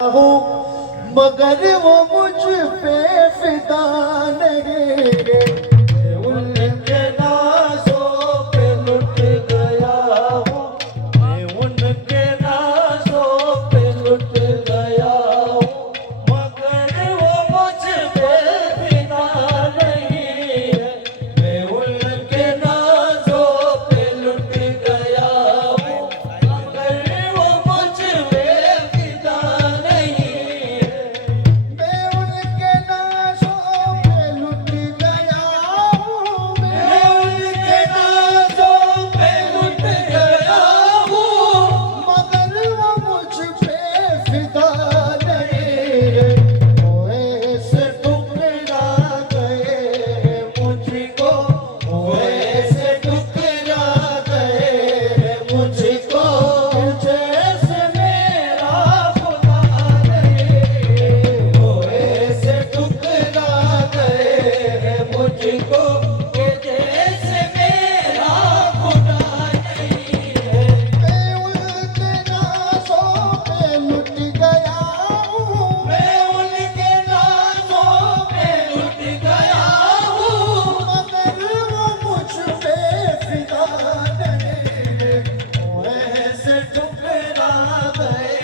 हूँ मगर वो मुझ पे फिदा नहीं रे। उनके नाज़ों पे लुट गया हूँ, मैं उनके नाज़ों पे लुट गया हूँ, मगर वो मुझ पे फिदा नहीं है। मैं उनके नाज़ों पे लुट गया हूँ, मगर वो मुझ पे फिदा नहीं है। मैं उनके नाज़ों पे लुट गया हूँ, मैं उनके नाज़ों पे लुट गया हूँ, मगर वो मुझ पे फिदा नहीं है। वो ऐसे ठुकरा गए मुझको, वो ऐसे ठुकरा गए मुझको, जैसे मेरा खुदा नहीं। वो ऐसे ठुकरा गए मुझको, जैसे मेरा खुदा नहीं है। मैं उनके नाज़ों पे लुट गया हूँ, मैं उनके नाज़ों पे लुट गया हूँ, मगर वो मुझ पे फिदा नहीं है। वो ऐसे ठुकरा गए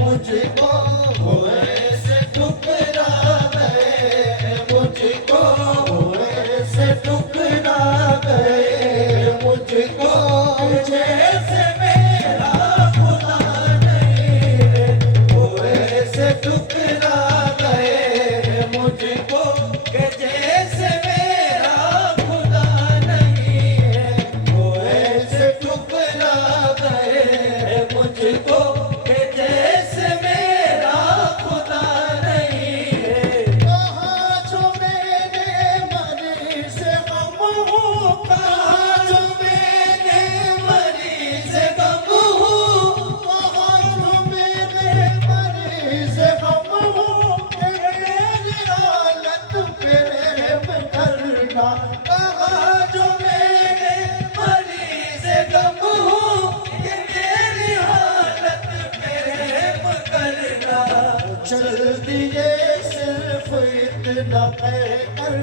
मुझको, वो ऐसे ठुकरा गए मुझको, वो ऐसे ठुकरा गए मुझको, जैसे मेरा खुदा नहीं है। वो ऐसे ठुकरा गए मुझको, कि जैसे मेरा खुदा नहीं है। वो ऐसे ठुकरा गए मुझको, कि जैसे मेरा खुदा नहीं है। कहाँ जो मैंने मरी से गम हूँ, कहाँ जो मैंने मरी से गम हूँ, कहाँ जो मैंने मरी से गम हूँ, कि मेरी हालत पे रहम करना। कहाँ जो मैंने मरी से गम हूँ, कि मेरी हालत पे रहम करना। चल दिए सिर्फ इतना कहकर,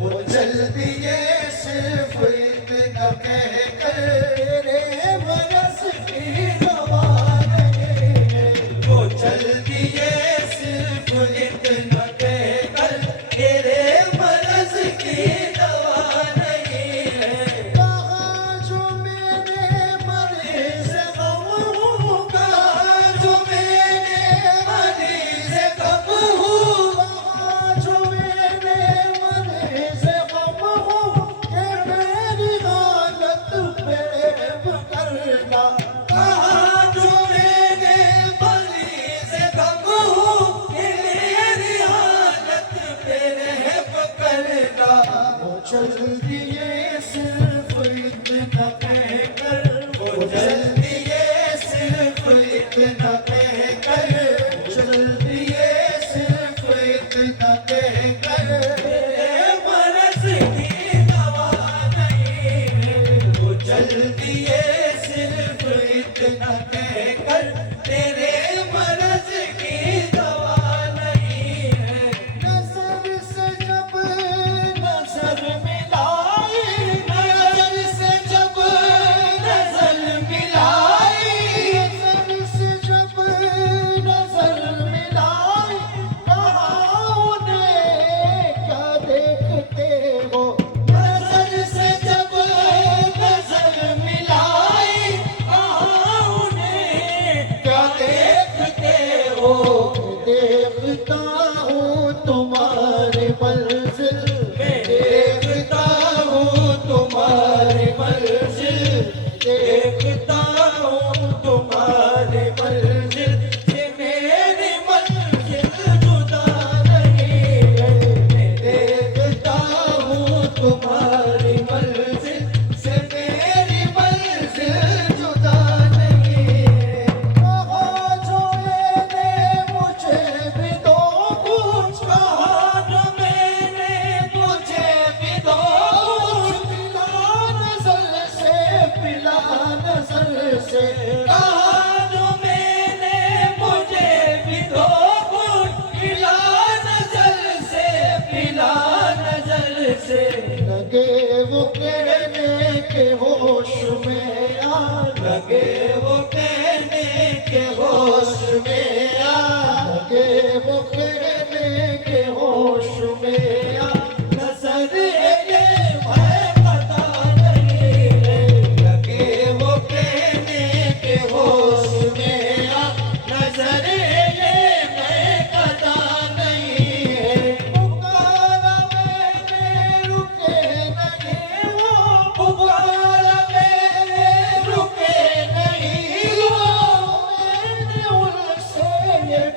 वो चल दिए सिर्फ इतना कहकर, तेरे मरस की दवा नहीं है। वो चल दिए सिर्फ इतना कहकर, तेरे मरस की दवा नहीं है। कहाँ जो मेरे मरीज़ गम हूँ, कहाँ जो मेरे मरीज़ गम हूँ, कहाँ जो मेरे मरीज़ गम हूँ, कि मेरी हालत पे रहम करना। कहाँ जो मेरे मरीज़ गम हूँ, कि मेरी हालत पे रहम करना। वो चल दिए सिर्फ इतना कहकर, वो चल दिए सिर्फ इतना कहकर, चल दिए सिर्फ इतना कहकर, तेरे मरज़ की दवा नहीं है। वो चल दिए सिर्फ इतना कहकर, तेरे मरज़ की दवा नहीं है। नज़र से जब नज़र मिलाई, नज़र से जब नज़र मिलाई, नज़र से जब नज़र मिलाई, कहा उन्हें क्या देखते हो। नज़र से जब नज़र मिलाई, कहा उन्हें क्या देखते हो। देखता हूँ तुम्हारी मंजिल, मैं देखता हूँ तुम्हारी मंजिल, देखता हूँ तुम्हारी मंजिल, कि मेरी मंजिल जुदा नहीं है। मैं देखता हूँ तुम्हारी मंजिल से, मेरी मंजिल जुदा नहीं है। कहाँ जो लेने मुझे भी दोगे,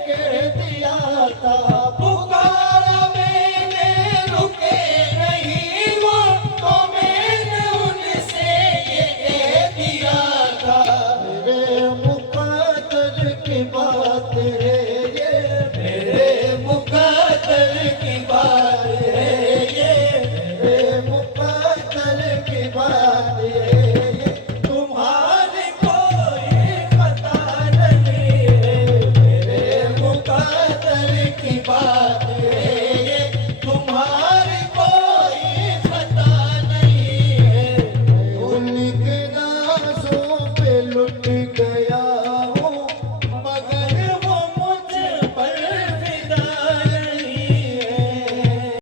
कह दिया था, पुकारा मैंने रुके नहीं वो, तो मैंने उनसे ये कह दिया था। मेरे मुकद्दर की बात है ये, मेरे मुकद्दर की बात है ये, मेरे मुकद्दर की बात है ये। तुम्हारी कोई पता नहीं है, मेरे मुकद्दर की बात